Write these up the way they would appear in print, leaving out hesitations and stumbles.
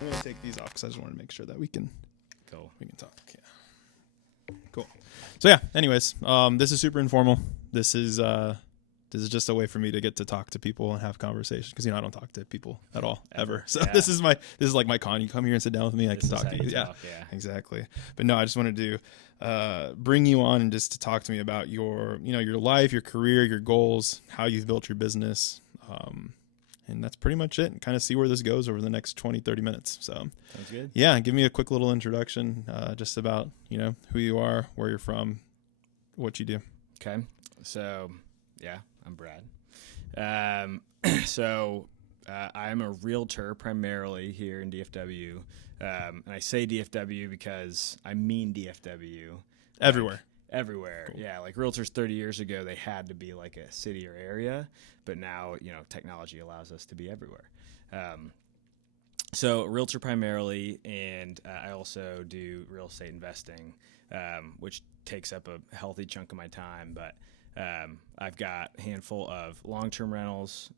I'm gonna take these off because I just want to make sure that we can Cool. talk. Yeah. Cool. So yeah. Anyways, this is super informal. This is just a way for me to get to talk to people and have conversations because I don't talk to people at all ever. So Yeah. this is like my con. You come here and sit down with me, I can talk to you. Yeah, exactly. But no, I just wanted to bring you on and just to talk to me about your life, your career, your goals, how you've built your business. And that's pretty much it, and kind of see where this goes over the next 20, 30 minutes. So sounds good. Yeah, give me a quick little introduction, just about, who you are, where you're from, what you do. Okay. So, yeah, I'm Brad. I'm a realtor primarily here in DFW. And I say DFW because I mean DFW. Everywhere. Everywhere. Cool. Yeah, like realtors 30 years ago, they had to be like a city or area, but now, technology allows us to be everywhere. So realtor primarily, and I also do real estate investing, which takes up a healthy chunk of my time, but I've got a handful of long-term rentals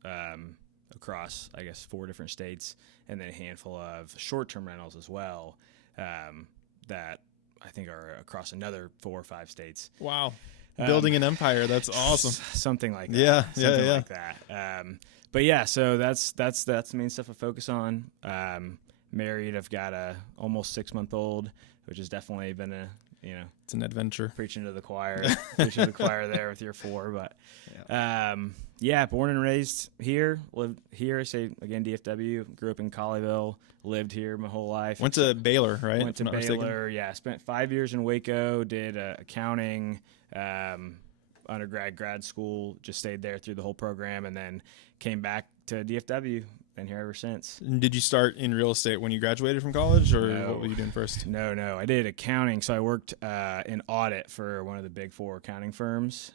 across, I guess, 4 different states, and then a handful of short-term rentals as well that I think are across another 4 or 5 states. Wow. Building an empire. That's awesome. Something like that. Yeah. Something Yeah. like that. But yeah, so that's the main stuff I focus on. Married, I've got a almost 6-month-old, which has definitely been it's an adventure. Preaching to the choir there with your 4, but born and raised here, lived here. I say again, DFW, grew up in Colleyville, lived here my whole life. Went to Baylor, right? Went to Baylor. Yeah. Spent 5 years in Waco, did accounting, undergrad, grad school, just stayed there through the whole program, and then came back to DFW. Been here ever since. Did you start in real estate when you graduated from college, or what were you doing first? No. I did accounting. So I worked in audit for one of the big 4 accounting firms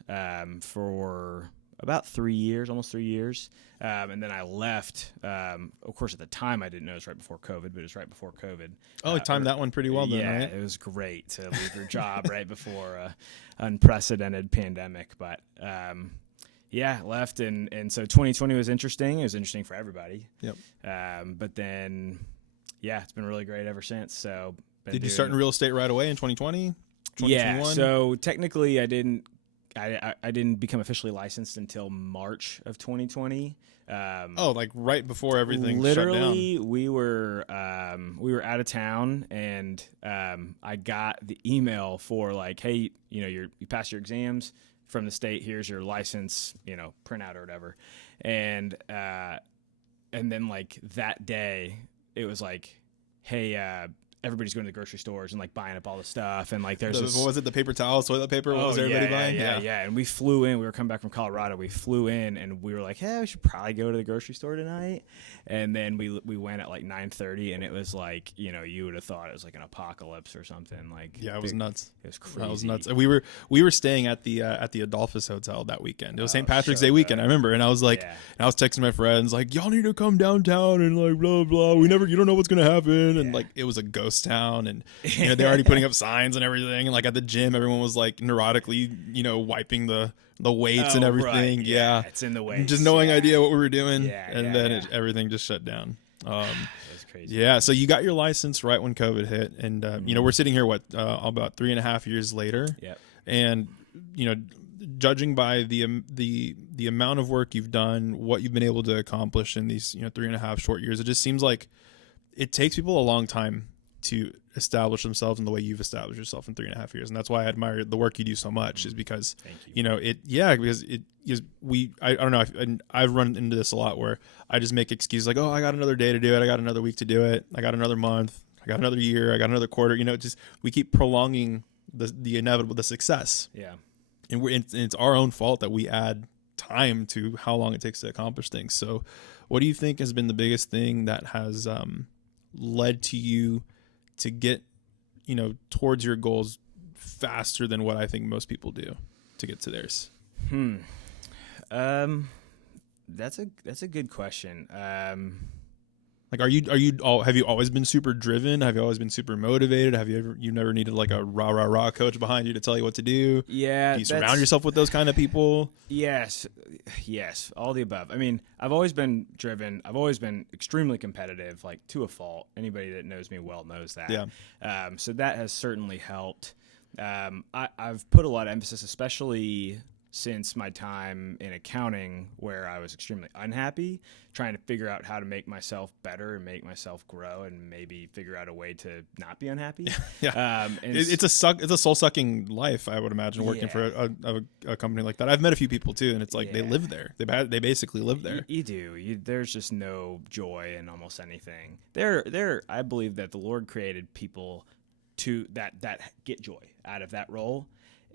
for about 3 years, almost 3 years. And then I left. Of course, at the time, I didn't know it was right before COVID, but it was right before COVID. Oh, timed that one pretty well then, yeah, right? It was great to leave your job right before an unprecedented pandemic. But left. And so 2020 was interesting. It was interesting for everybody. Yep. But then, it's been really great ever since. So did you start in real estate right away in 2020? 2021? Yeah. So technically I didn't become officially licensed until March of 2020. Like right before everything literally shut down. we were out of town, and I got the email for like, hey, you passed your exams from the state, here's your license, printout or whatever. And then like that day it was like, hey, everybody's going to the grocery stores and like buying up all the stuff, and like there's what was it, the paper towels, toilet paper? What was everybody buying? Yeah. And we flew in. We were coming back from Colorado. We flew in, and we were like, hey, we should probably go to the grocery store tonight. And then we went at like 9:30, and it was like, you would have thought it was like an apocalypse or something. Like, it was nuts. It was crazy. That was nuts. We were staying at the Adolphus Hotel that weekend. It was St. Patrick's Day weekend, I remember, and I was like, and I was texting my friends like, y'all need to come downtown and like blah blah. You don't know what's gonna happen, and like it was a ghost town, and they're already putting up signs and everything, and like at the gym everyone was like neurotically wiping the weights and everything. Right. Yeah, it's in the weights. Just no idea what we were doing, and then everything just shut down. It was crazy. Yeah, so you got your license right when COVID hit, and we're sitting here about 3.5 years later. Yep. And judging by the amount of work you've done, what you've been able to accomplish in these 3.5 short years, it just seems like it takes people a long time to establish themselves in the way you've established yourself in 3.5 years. And that's why I admire the work you do so much, is because, because I don't know. I've run into this a lot where I just make excuses like, oh, I got another day to do it. I got another week to do it. I got another month. I got another year. I got another quarter. We keep prolonging the inevitable, the success. Yeah. And it's our own fault that we add time to how long it takes to accomplish things. So what do you think has been the biggest thing that has led to you to get, towards your goals faster than what I think most people do to get to theirs? That's a good question. Like, have you always been super driven? Have you always been super motivated? You never needed like a rah coach behind you to tell you what to do? Yeah. Do you surround yourself with those kind of people? Yes, all the above. I mean, I've always been driven. I've always been extremely competitive, like to a fault. Anybody that knows me well knows that. Yeah. So that has certainly helped. I've put a lot of emphasis, especially since my time in accounting, where I was extremely unhappy, trying to figure out how to make myself better and make myself grow, and maybe figure out a way to not be unhappy. Yeah. It's a soul sucking life, I would imagine, working for a company like that. I've met a few people too, and it's like they live there. They basically live there. You do. There's just no joy in almost anything. I believe that the Lord created people to that get joy out of that role.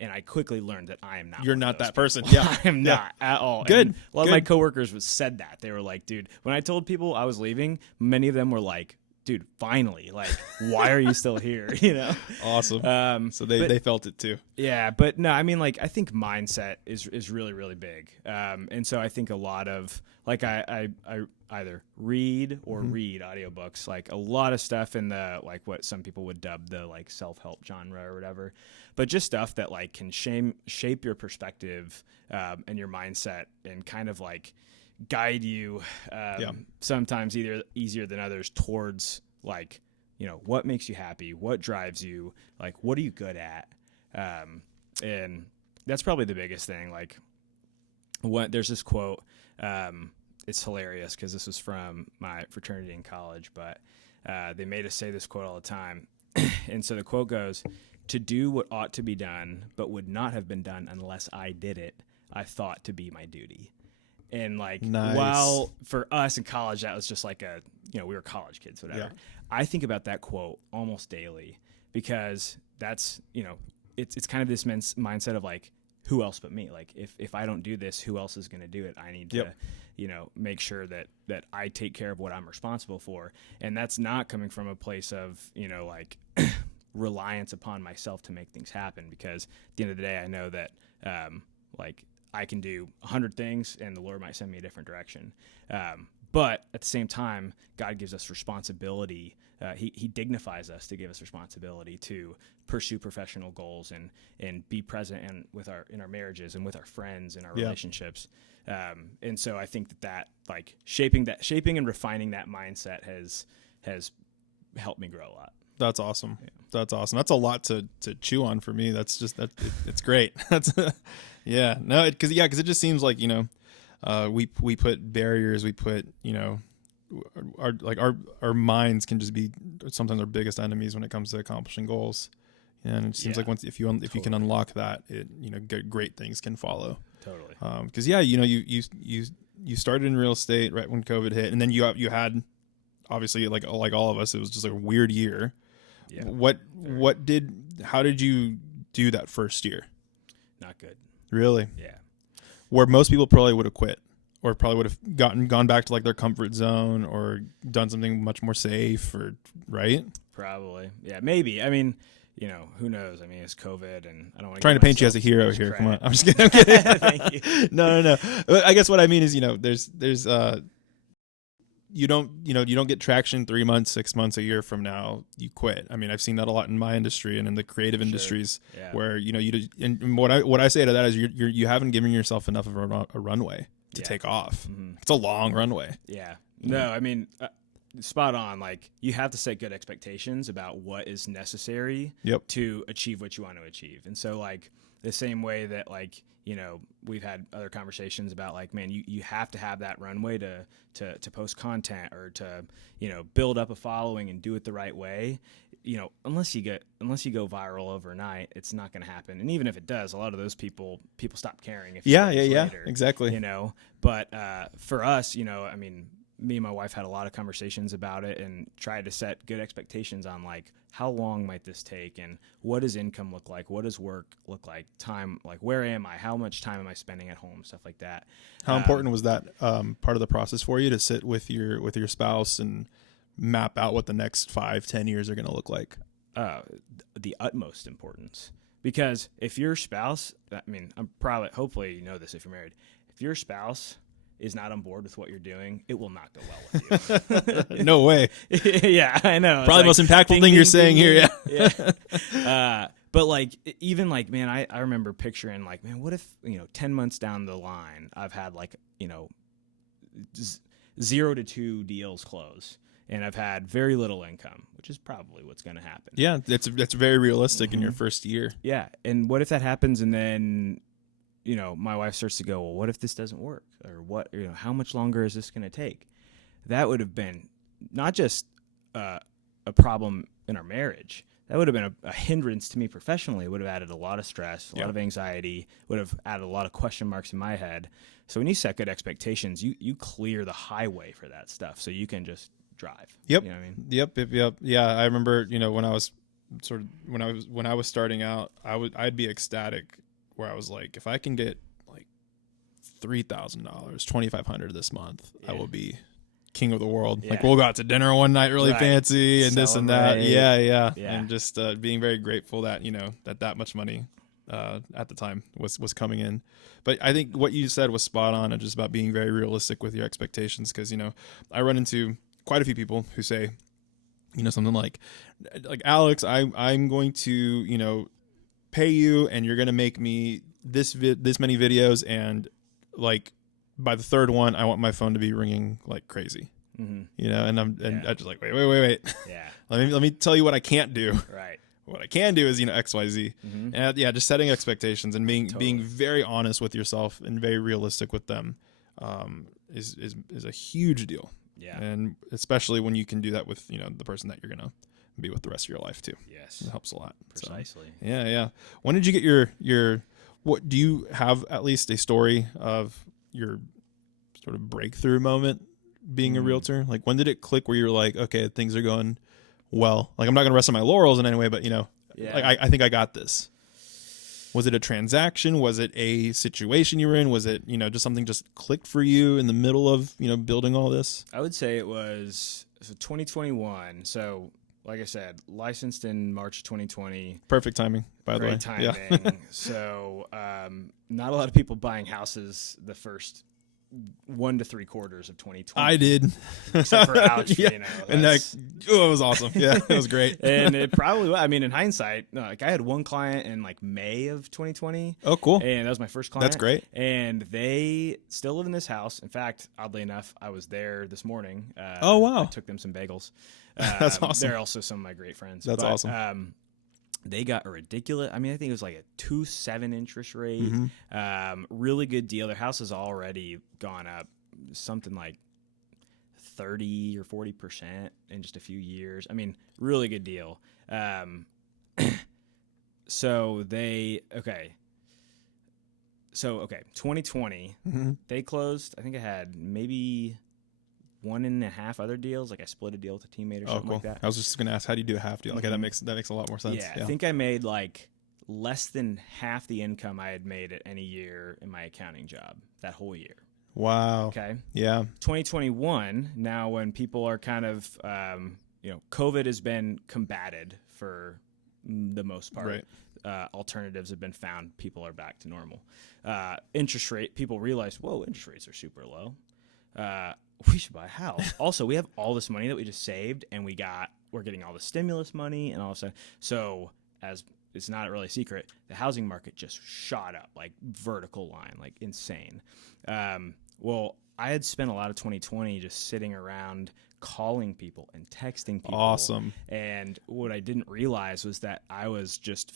And I quickly learned that I am not. You're not that people. person. Yeah. I am not at all. Good. And a lot of my coworkers said that. They were like, dude, when I told people I was leaving, many of them were like, dude, finally, like, why are you still here? You know? Awesome. So they felt it too. Yeah. But no, I mean, like, I think mindset is really, really big. And so I think a lot of, like, I either read or read audiobooks, like a lot of stuff in the, like, what some people would dub the, like, self-help genre or whatever, but just stuff that, like, can shape your perspective and your mindset and kind of, like, guide you sometimes either easier than others towards, like, you know, what makes you happy, what drives you, like, what are you good at? And that's probably the biggest thing. Like, there's this quote, it's hilarious because this was from my fraternity in college, but they made us say this quote all the time. And so the quote goes, "To do what ought to be done, but would not have been done unless I did it, I thought to be my duty." And, like, nice. While for us in college, that was just like we were college kids, whatever. Yeah. I think about that quote almost daily because that's, it's kind of this mindset of, like, who else but me? Like, if I don't do this, who else is going to do it? I need to, make sure that I take care of what I'm responsible for. And that's not coming from a place of, like, reliance upon myself to make things happen, because at the end of the day, I know that, like, I can do 100 things and the Lord might send me a different direction. But at the same time, God gives us responsibility. He dignifies us to give us responsibility to pursue professional goals and be present in our marriages and with our friends and our relationships. And so I think that like shaping and refining that mindset has helped me grow a lot. That's awesome. Yeah. That's awesome. That's a lot to chew on for me. That's just it's great. That's yeah. No, because it just seems like, we put barriers, we put, our minds can just be sometimes our biggest enemies when it comes to accomplishing goals. And it seems like if you can unlock that, great things can follow. Totally. Because you started in real estate right when COVID hit, and then you had obviously like all of us, it was just like a weird year. Yeah. How did you do that first year? Not good. Really? Yeah. Where most people probably would have quit, or probably would have gone back to like their comfort zone or done something much more safe, or right? Probably. Yeah, maybe. I mean, who knows? I mean, it's COVID, and I don't want trying to paint you as a hero here. Come on. I'm just kidding. Thank you. No. I guess what I mean is, there's you don't get traction 3 months, 6 months, a year from now, you quit. I mean, I've seen that a lot in my industry and in the creative industries where, and what I say to that is you haven't given yourself enough of a runway to take off. Mm-hmm. It's a long runway. Yeah. No, I mean, spot on. Like, you have to set good expectations about what is necessary to achieve what you want to achieve. And so, like, the same way that, like, we've had other conversations about, like, man, you have to have that runway to post content or to, build up a following and do it the right way. Unless you go viral overnight, it's not going to happen. And even if it does, a lot of those people stop caring. If later, exactly. But for us, I mean, me and my wife had a lot of conversations about it and tried to set good expectations on, like, how long might this take and what does income look like? What does work look like? Time, like, where am I? How much time am I spending at home? Stuff like that. How important was that part of the process for you to sit with your spouse and map out what the next 5-10 years are going to look like? The utmost importance, because if your spouse, I mean, hopefully you know this if you're married, if your spouse is not on board with what you're doing, it will not go well with you. No way. Yeah, I know. Probably the most impactful thing you're saying here. Yeah. But like, even like, man, I remember picturing like, man, what if, 10 months down the line, I've had like, 0 to 2 deals close, and I've had very little income, which is probably what's going to happen. Yeah, that's very realistic in your first year. Yeah. And what if that happens, and then, my wife starts to go, well, what if this doesn't work? Or what, how much longer is this going to take? That would have been not just a problem in our marriage. That would have been a hindrance to me professionally. It would have added a lot of stress, a lot of anxiety, would have added a lot of question marks in my head. So when you set good expectations, you clear the highway for that stuff, so you can just drive. Yep. You know what I mean? Yep. Yeah, I remember, when I was when I was starting out, I'd be ecstatic where I was like, if I can get like $3,000, $2,500 this month, I will be king of the world. Like, we'll go out to dinner one night really fancy and this and that. Yeah. And just being very grateful that, that much money at the time was coming in. But I think what you said was spot on, and just about being very realistic with your expectations. Because, I run into quite a few people who say, something like Alex, I'm going to, pay you, and you're going to make me this many videos, and like by the third one, I want my phone to be ringing like crazy. Mm-hmm. And I'm just like, wait. Yeah. let me tell you what I can't do. Right. What I can do is, X, Y, Z. Mm-hmm. And just setting expectations and being very honest with yourself and very realistic with them, is a huge deal. Yeah. And especially when you can do that with, the person that you're going to be with the rest of your life too. Yes. It helps a lot. Precisely. So, yeah. When did you get your what do you have at least a story of your sort of breakthrough moment being a realtor? Like, when did it click where you were like, okay, things are going well? Like, I'm not going to rest on my laurels in any way, but like, I think I got this. Was it a transaction? Was it a situation you were in? Was it, just something just clicked for you in the middle of, building all this? I would say it was 2021. So, like I said, licensed in March 2020. Perfect timing, by the way. Great timing. Yeah. So, not a lot of people buying houses the first 1 to 3 quarters of 2020. I did, except for Alex. And it was awesome. Yeah, it was great. And it probably, in hindsight, like, I had one client in like May of 2020. Oh, cool. And that was my first client. That's great. And they still live in this house. In fact, oddly enough, I was there this morning. Oh, wow. I took them some bagels. That's awesome. They're also some of my great friends. That's awesome. They got a ridiculous, I think it was like a 2.7 interest rate. Mm-hmm. Really good deal. Their house has already gone up something like 30 or 40% in just a few years. Really good deal. So 2020, they closed, I think I had maybe 1.5 other deals. Like, I split a deal with a teammate or something like that. I was just going to ask, how do you do a half deal? Okay, that makes a lot more sense. Yeah, I think I made like less than half the income I had made at any year in my accounting job that whole year. Wow. Okay. Yeah. 2021, now when people are kind of, COVID has been combated for the most part. Right. Alternatives have been found. People are back to normal. Interest rate, people realize, whoa, interest rates are super low. We should buy a house. Also, we have all this money that we just saved, and we're getting all the stimulus money and all of a sudden. So, as it's not really a secret, the housing market just shot up, like vertical line, like insane. Well, I had spent a lot of 2020 just sitting around calling people and texting people. Awesome. And what I didn't realize was that I was just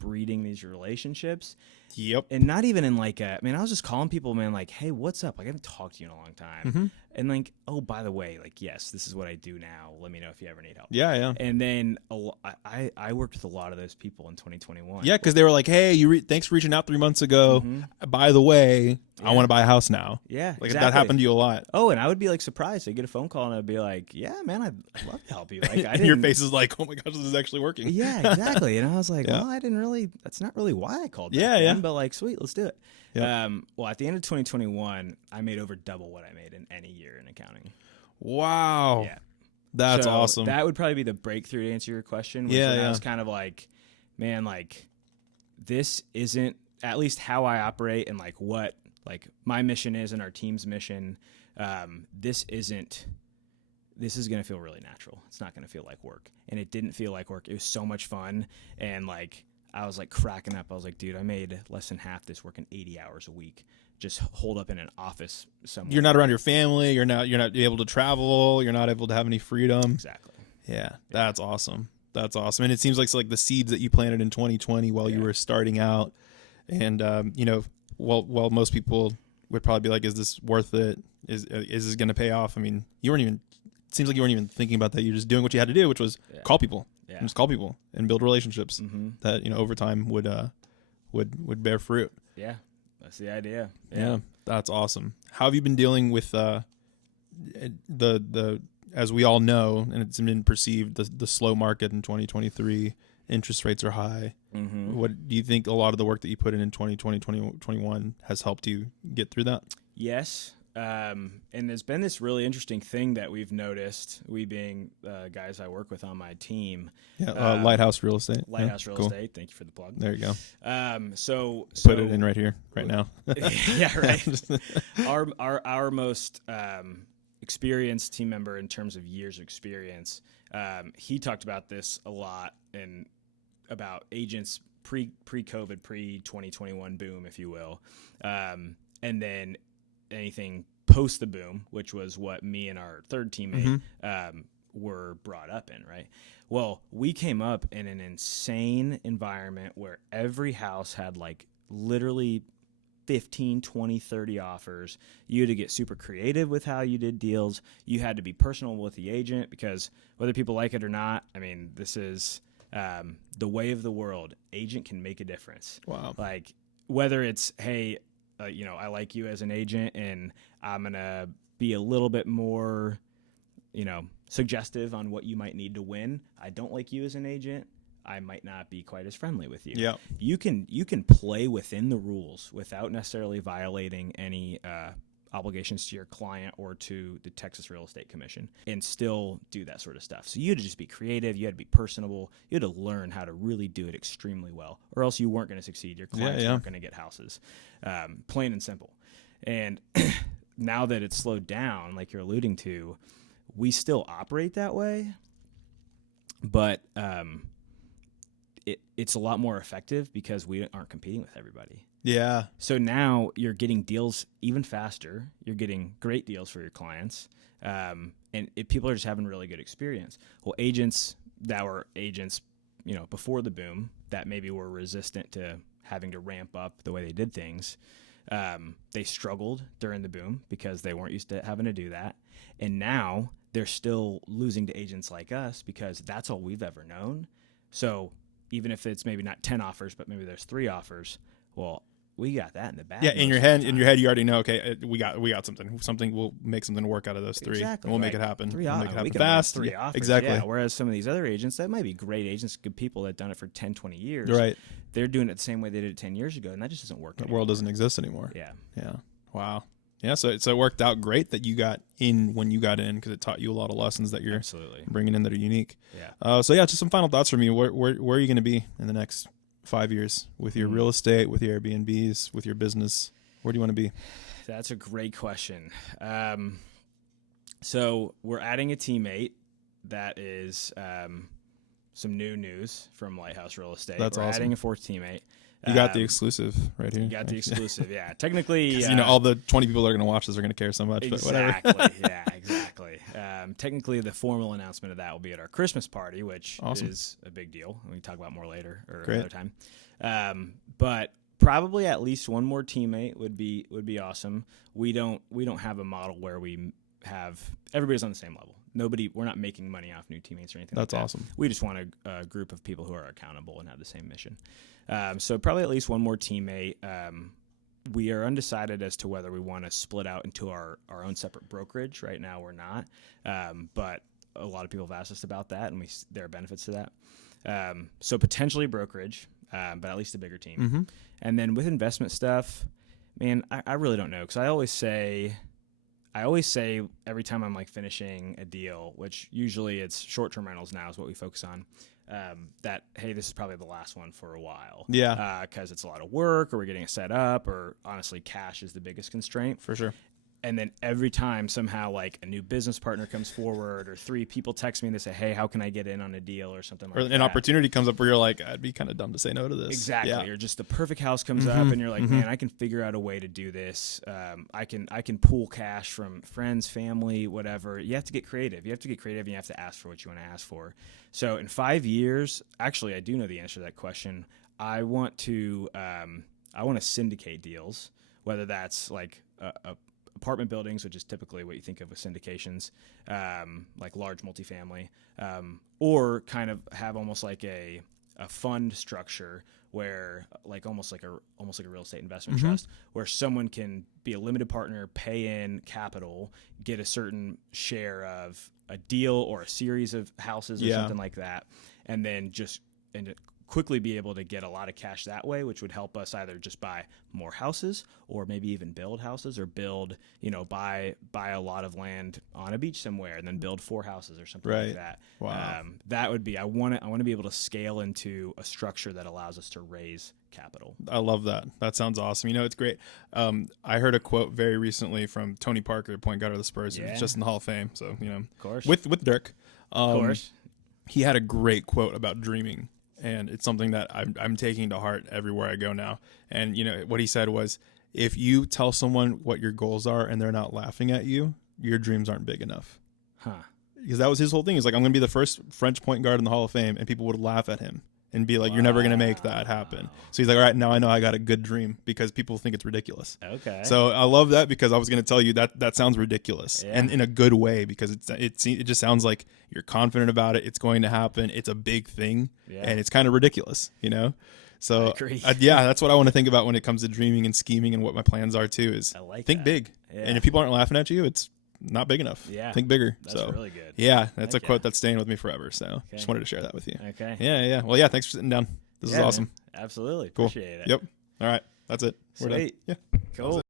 breeding these relationships. Yep. And not even in like I was just calling people, man, like, hey, what's up? Like, I haven't talked to you in a long time. Mm-hmm. And like, oh, by the way, like, yes, this is what I do now. Let me know if you ever need help. Yeah. And then I worked with a lot of those people in 2021. Yeah, because they were like, hey, thanks for reaching out 3 months ago. Mm-hmm. By the way, I want to buy a house now. Yeah, like exactly. That happened to you a lot. Oh, and I would be like surprised. I'd get a phone call and I'd be like, yeah, man, I'd love to help you. Like, and your face is like, oh my gosh, this is actually working. Yeah, exactly. And I was like, well, that's not really why I called. Yeah. But like, sweet, let's do it. Yep. Well, at the end of 2021, I made over double what I made in any year in accounting. Wow. Yeah. That's awesome. That would probably be the breakthrough to answer your question. I was kind of like, man, like, this isn't at least how I operate and like what like my mission is and our team's mission, this is going to feel really natural. It's not going to feel like work. And it didn't feel like work. It was so much fun. And like, I was like cracking up. I was like, dude, I made less than half this working 80 hours a week. Just holed up in an office somewhere. You're not around your family. You're not able to travel. You're not able to have any freedom. Exactly. Yeah. That's awesome. That's awesome. And it seems like the seeds that you planted in 2020 while you were starting out, and well, most people would probably be like, is this worth it? Is this going to pay off? I mean, it seems like you weren't even thinking about that. You're just doing what you had to do, which was call people. Yeah. Just call people and build relationships that, over time would bear fruit. Yeah. That's the idea. Yeah. That's awesome. How have you been dealing with the as we all know, and it's been perceived, the slow market in 2023, interest rates are high. What do you think a lot of the work that you put in 2020, 2021 has helped you get through that? Yes. And there's been this really interesting thing that we've noticed, we being guys I work with on my team. Yeah, Lighthouse Real Estate. Lighthouse Real Estate. Thank you for the plug. There you go. So put it in right here, right now. Yeah, right. Our most experienced team member in terms of years of experience, he talked about this a lot and about agents pre-COVID, pre-2021 boom, if you will, and then anything post the boom, which was what me and our third teammate were brought up in, right? Well, we came up in an insane environment where every house had like literally 15, 20, 30 offers. You had to get super creative with how you did deals. You had to be personal with the agent because whether people like it or not, I mean, this is the way of the world. Agent can make a difference. Wow. Like whether it's, hey, I like you as an agent and I'm going to be a little bit more, suggestive on what you might need to win. I don't like you as an agent. I might not be quite as friendly with you. Yeah. You can play within the rules without necessarily violating any obligations to your client or to the Texas Real Estate Commission and still do that sort of stuff. So you had to just be creative. You had to be personable. You had to learn how to really do it extremely well, or else you weren't going to succeed. Your clients weren't going to get houses. Plain and simple. And now that it's slowed down, like you're alluding to, we still operate that way, but it's a lot more effective because we aren't competing with everybody. Yeah. So now you're getting deals even faster. You're getting great deals for your clients. And people are just having really good experience. Well, agents that were agents, before the boom that maybe were resistant to having to ramp up the way they did things, they struggled during the boom because they weren't used to having to do that. And now they're still losing to agents like us because that's all we've ever known. So even if it's maybe not 10 offers, but maybe there's 3 offers, well, we got that in the bag. Yeah, in your head, you already know. Okay, we got something. Something will make something work out of those 3. Exactly, and we'll make it happen. 3 we'll offers. make it happen we can fast. 3 offers. Exactly. Yeah, whereas some of these other agents, that might be great agents, good people that have done it for 10, 20 years. Right. They're doing it the same way they did it 10 years ago, and that just doesn't work. The world doesn't exist anymore. Yeah. Yeah. Wow. Yeah. So it worked out great that you got in when you got in because it taught you a lot of lessons that you're absolutely bringing in that are unique. Yeah. So just some final thoughts from you. Where are you going to be in the next 5 years with your real estate, with your Airbnbs, with your business? Where do you want to be? That's a great question. So we're adding a teammate. That is some new news from Lighthouse Real Estate. That's we're awesome. Adding a 4th teammate. You got the exclusive right here. You got the exclusive, yeah. Technically, all the 20 people that are going to watch this are going to care so much. Exactly, but whatever. Yeah, exactly. Technically, the formal announcement of that will be at our Christmas party, which is a big deal. We can talk about more later or another time. But probably at least one more teammate would be awesome. We don't have a model where we have everybody's on the same level. We're not making money off new teammates or anything. That's like that. awesome. We just want a group of people who are accountable and have the same mission. So probably at least one more teammate. We are undecided as to whether we want to split out into our own separate brokerage. Right now we're not, but a lot of people have asked us about that, and there are benefits to that. So potentially brokerage, but at least a bigger team. Mm-hmm. And then with investment stuff, man, I really don't know, because I always say every time I'm like finishing a deal, which usually it's short-term rentals now is what we focus on. that, hey, this is probably the last one for a while. Yeah. Because it's a lot of work, or we're getting it set up, or honestly, cash is the biggest constraint. For sure. And then every time somehow like a new business partner comes forward, or 3 people text me and they say, hey, how can I get in on a deal or something like that? Or an opportunity comes up where you're like, I'd be kind of dumb to say no to this. Exactly. Yeah. Or just the perfect house comes up and you're like, man, I can figure out a way to do this. I can pull cash from friends, family, whatever. You have to get creative. You have to get creative and you have to ask for what you want to ask for. So in 5 years, actually, I do know the answer to that question. I want to syndicate deals, whether that's like apartment buildings, which is typically what you think of with syndications, like large multifamily, or kind of have almost like a fund structure where almost like a real estate investment trust, where someone can be a limited partner, pay in capital, get a certain share of a deal or a series of houses or something like that, and then quickly be able to get a lot of cash that way, which would help us either just buy more houses or maybe even build houses, or build, buy a lot of land on a beach somewhere and then build 4 houses or something like that. Wow. That would be, I want to be able to scale into a structure that allows us to raise capital. I love that. That sounds awesome. It's great. I heard a quote very recently from Tony Parker, point guard of the Spurs, who's just in the Hall of Fame. So, of course, with Dirk, of course, he had a great quote about dreaming. And it's something that I'm taking to heart everywhere I go now. And, what he said was, if you tell someone what your goals are and they're not laughing at you, your dreams aren't big enough. Because that was his whole thing. He's like, I'm going to be the first French point guard in the Hall of Fame. And people would laugh at him and be like, you're never going to make that happen. So he's like, all right, now I know I got a good dream, because people think it's ridiculous. Okay. So I love that, because I was going to tell you that sounds ridiculous, and in a good way, because it just sounds like you're confident about it. It's going to happen. It's a big thing, and it's kind of ridiculous, So I agree. That's what I want to think about when it comes to dreaming and scheming, and what my plans are too, is think big. Yeah. And if people aren't laughing at you, it's not big enough. Yeah. Think bigger. That's really good. Yeah. That's a quote that's staying with me forever. So just wanted to share that with you. Okay. Yeah. Well, thanks for sitting down. This is awesome. Man. Absolutely. Cool. Appreciate it. Yep. All right. That's it. We're done. Sweet. Yeah. Cool.